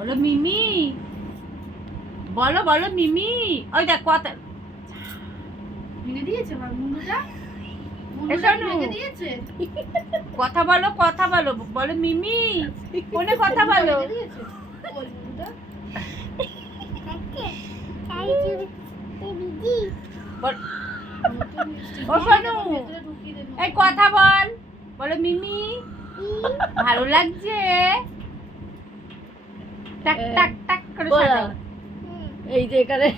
বলো মিমি, বলো বলো মিমি। ওই দেখ কথা ভেঙে দিয়েছে আমার মুন্ডুটা। ভেঙে দিয়েছে। কথা বলো, কথা বলো, বলো মিমি, ফোনে কথা বলো। ও শোনো, এই কথা বল, বলো মিমি ভালো লাগছে। টাক টাক টাক করে সাজাও। এই যে এখানে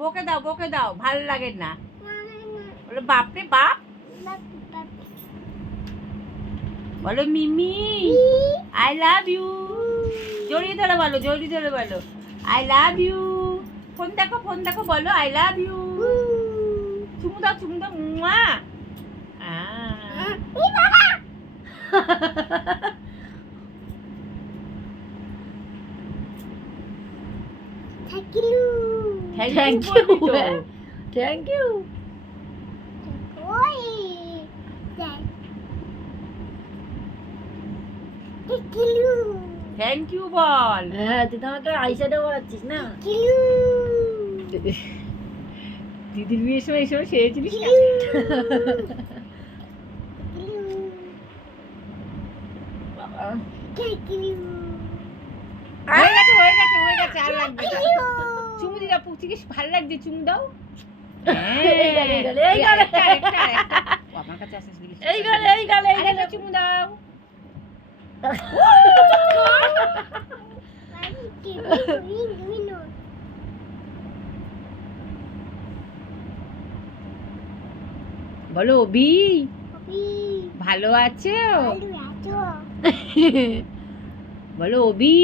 বকে দাও, বকে দাও, ভালো লাগে না। বলো বাপরে বাপ। বলো মিমি আই লাভ ইউ। জড়িয়ে ধরে বলো, জড়িয়ে ধরে বলো আই লাভ ইউ। ফোন দেখো, ফোন দেখো, বলো আই লাভ ইউ। চুমু দাও, চুমু দাও। মুয়া। Thank you, thank you. Thank you বল। হ্যাঁ, তুই তো আমাকে আইশ্যাডো করাচ্ছিস না? দিদির বিয়ের সময় এই সময় সেরেছিলিস না? হয়ে গেছে, হয়ে গেছে, হয়ে গেছে, আর লাগবে না। চুমু দিদা পুচিকে ভালো লাগছে, চুমু দাও। এই গালে, এই গালে, এই গালে। আমার কাছে আসিস দিলিস। এই গালে, এই গালে, এই গালে। চুমু দাও। বলো অবি ভালো আছো? বলো অবি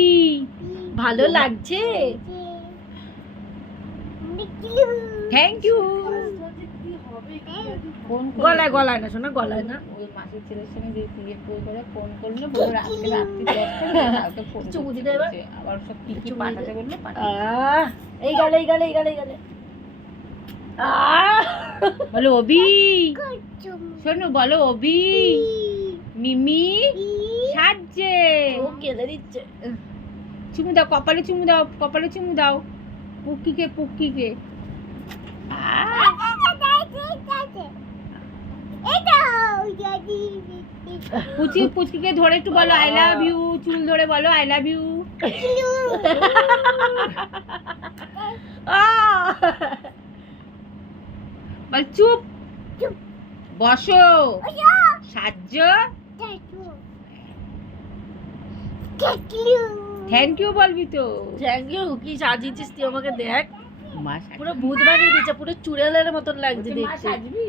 ভালো লাগছে? Thank you. গলায়, গলায় না শোনা, গলায় না। ওই মাসির ছেলের সঙ্গে যে বিয়ের বই করে ফোন করলো, বললো রাত্রে রাত্রি 10টা কালকে ফোন চুমু দিতে এবার? আবার সব কি কি পাঠাতে বললো, পাঠাতে। এই গালে, এই গালে, এই গালে, এই গালে। বলো অবি, শোনো বলো অবি মিমি সাজছে। ও কেঁদে দিচ্ছে। চুমু দাও, কপালে চুমু দাও, কপালে চুমু দাও। পুকিকে, পুকিকে। পুচি, পুচকিকে ধরে একটু বলো আই লাভ ইউ। চুল ধরে বলো আই লাভ ইউ। বল চুপ, বসো, সাজ্জ। থ্যাংক ইউ বলবি তো। Thank you. কি সাজিয়েছিস তুই আমাকে, দেখ। মা পুরো ভূত বানিয়ে দিচ্ছে, পুরো চুড়েলের মতন লাগছে মা দেখতে। সাজবি।